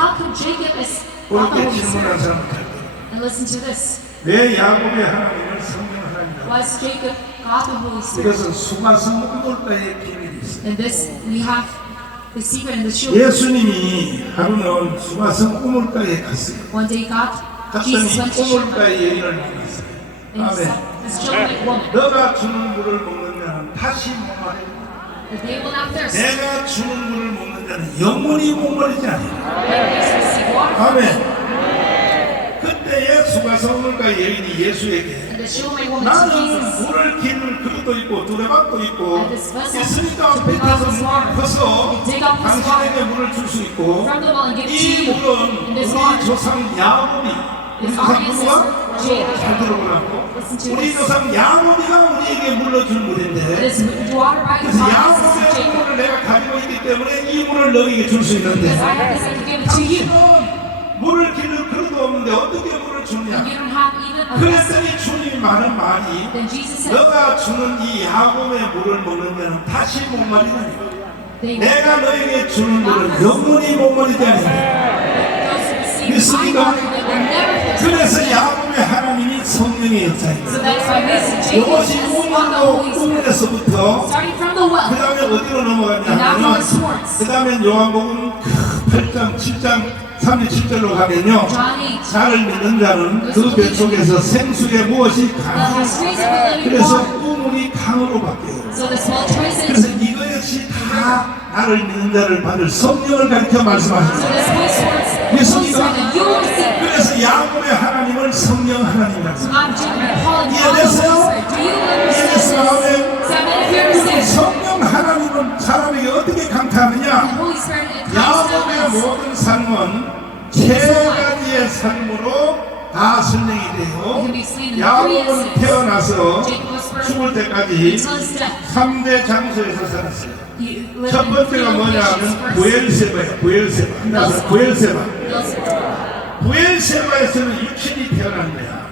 How can Jacob is God the 그렇게 Holy 질문한 Spirit? 사람은 잘 And listen to this. 왜 야곱의 하나님을 성령 하나님이라고 Why is Jacob God the Holy Spirit? 이것은 수마성 우물가의 비밀이 있어요 And this, we have the secret in the truth. 예수님이 하루는 수마성 우물가에 갔어요 One day God, Jesus 갔더니 went to Shema 우물가의 여인을 만났어요 and he 아멘 saw this Shulamite woman. 너가 주는 물을 먹는 자는 다시 목마르 That they will not thirst. 내가 주는 물을 먹는 자는 영원히 receive water. 아멘 그때에 수마성물가 여인이 예수에게 나는. 물을 기를 그릇도 있고 두레박도 있고 있으니까 this 물을. 퍼서 당신에게 물을 줄 수 있고 이. 물은 우리. 조상 야곱이 우리 Is 조상 our 누구가? ancestor Jacob. 잘 들어보라고 우리. 조상 야곱이가 우리에게 물러준 물인데 그래서 야곱 때문에 이 물을 너에게 줄 수 있는데. 당신은 물을 기를 그릇도 없는데 어떻게 물을 주냐. 그랬더니 주님이 말한 말이 너가 주는 이 야곱의 물을 먹으면 다시 will 내가 너에게 주는 물은 영원히 receive my 믿습니까? 그래서 야곱의 하나님이 성령의 역사입니다 이것이 from the 그. 다음에 어디로 넘어갔냐면. 그 다음에 요한복음 8장 7장 37절로 가면요 John 8. 나를 믿는 자는 그배 속에서 생수에 무엇이 living 그래서. 우물이 강으로 바뀌어요. 그래서 이거 역시 다 나를 믿는 자를 받을 성령을 가르쳐 말씀하십니다. receive. 그래서 야곱의 하나님을 성령 하나님이라고 합니다. 하나님은 사람에게 어떻게 강타하느냐? Comes 야곱의. 모든 삶은 세 가지의 삶으로 다 설명이 돼요. 야곱은 태어나서 죽을 때까지 until his death. 3대 장소에서 살았어요. 첫 번째가. 뭐냐면 부엘세바예요. 부엘세바. 한나서 부엘세바. 부엘세바에서는 육신이 태어난 거야.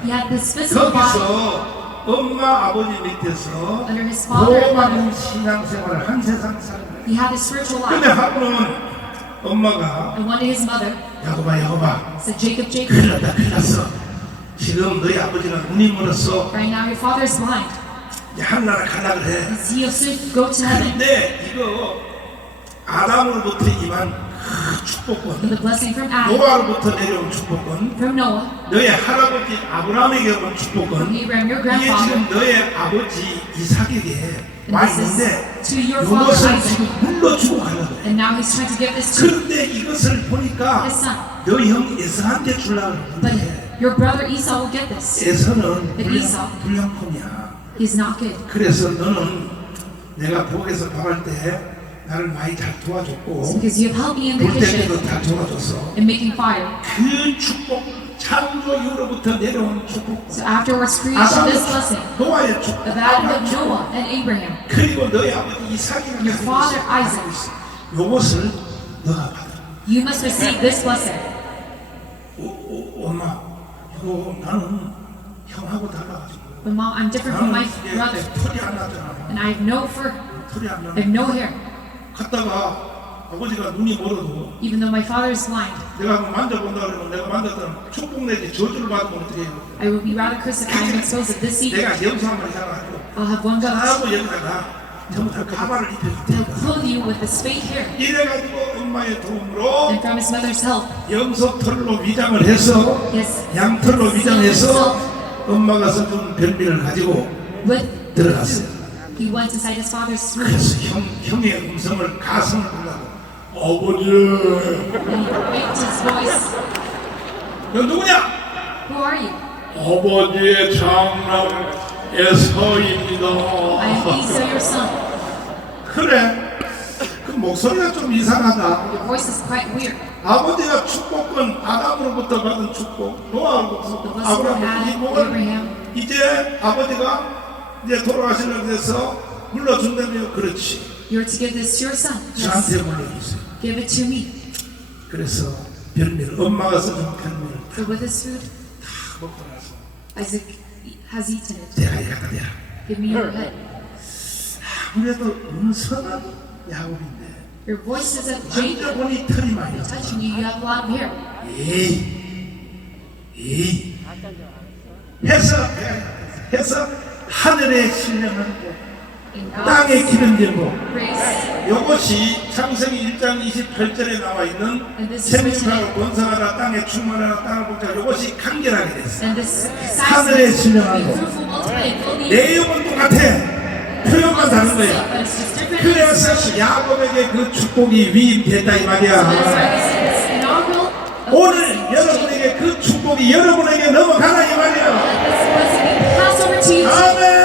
거기서 엄마 아버지 밑에서 under his father and 고마운 mother. 신앙생활을 한 세상 사는 거야. He had a spiritual 근데 life. 하루는 엄마가 And one day his mother 야곱아 야곱아 said, Jacob, Jacob, 큰일 났다 큰일 났어. 지금 너희 아버지가 눈이 멀었어. right now your father is blind. 이제 하늘나라 가려 그래. 근데 이거 아담으로부터 임한 그 축복권 the blessing from Adam, 노아로부터 내려온 축복권 from Noah, 너의 할아버지 아브라함에게 온 축복권 Abraham, your 이게 grandfather, 지금 너의 아버지 이삭에게 and 와 this 있는데 is to your father 이것을. 지금 물러주고 가려고 해 And now he's trying to give this to 그런데 이것을 보니까 his son. 너희 형 에서한테 주려고 But 그러는데 your brother Esau will get this. 에서는 But Esau. 불량, 불량품이야 He's not good. 그래서 너는 내가 부엌에서 밥할 때 나를 많이 잘 도와줬고 Because you have helped me in the 볼 kitchen 때도 다 도와줬어 in making fire. 그 축복 창조 이후로부터 내려온 축복 So afterwards creation, this blessing 노아의 축복 of Adam, of Noah, and Abraham, 그리고 너희 아버지 이삭이가 your 가지고 father 있어. Isaac, 요것을 너가 받아 you must receive this blessing. 오, 오, 엄마 이거 나는 형하고 달라가지고 But mom, I'm different from 나는 my 이게 brother, 털이 안 났잖아 and I have no fur, 털이 안 I have 났 no hair. 갔다가 아버지가 눈이 멀어도 Even though my father is blind, 내가 한번 만져본다 그러면 내가 만졌던 축복 내지 저주를 받으면 어떻게 해요 I will be rather cursed if I am exposed to this secret. 내가 염소 한 마리 사가지고 I'll have one goat. 하고 여기다가 전부 다 가발을 입혀줄 테니까 clothe you with the spade hair. 이래가지고 엄마의 도움으로 And from his mother's help, 염소 털로 위장을 해서 yes, 양털로 위장해서 엄마가 써준 별미를 가지고 with 들어갔어요. He went inside his father's womb. 그래서 형, 형의 음성을 가성을 불러고 아버지 And he raised his voice. 너 누구냐? Who are you? 아버지의 장남 에서입니다. I am Esau, your son. 그래 그 목소리가 좀 이상하다. Your voice is quite weird. 아버지가 축복은 아담으로부터 받은 축복, 노아로부터 blessing from 아브라함 Adam, 이복을 Abraham. 이제 아버지가 이제 돌아가시려고 해서 물러준다며 그렇지 You're to give this to your son. Yes. 저한테 물러주세요 Give it to me. 그래서 별미를 엄마가 써준 별미를 So with this food, 다 먹고 나서 Isaac has eaten it. 내가 얘가 내가 Give me your head. 아무래도 은선한 야곱인데 Your voice is like Jacob. 만져보니 털이 많이 없어. Touching you, you have a lot of hair. 에이, 에이. 해서, 해서 하늘의 In 복, 땅의 복. grace. 이것이 창세기 1장 28절에 나와 있는 생명사로 번성하라 땅에 충만하라 땅을 복자 이것이 간결하게 됐어. And this 하늘의 the 내용은 똑같아. 표현만 다른 거야. 그래서 야곱에게 그 축복이 위임됐다 이 말이야. 오늘. 여러분에게 그 축복이 여러분에게 넘어가라 이 말이야. Let this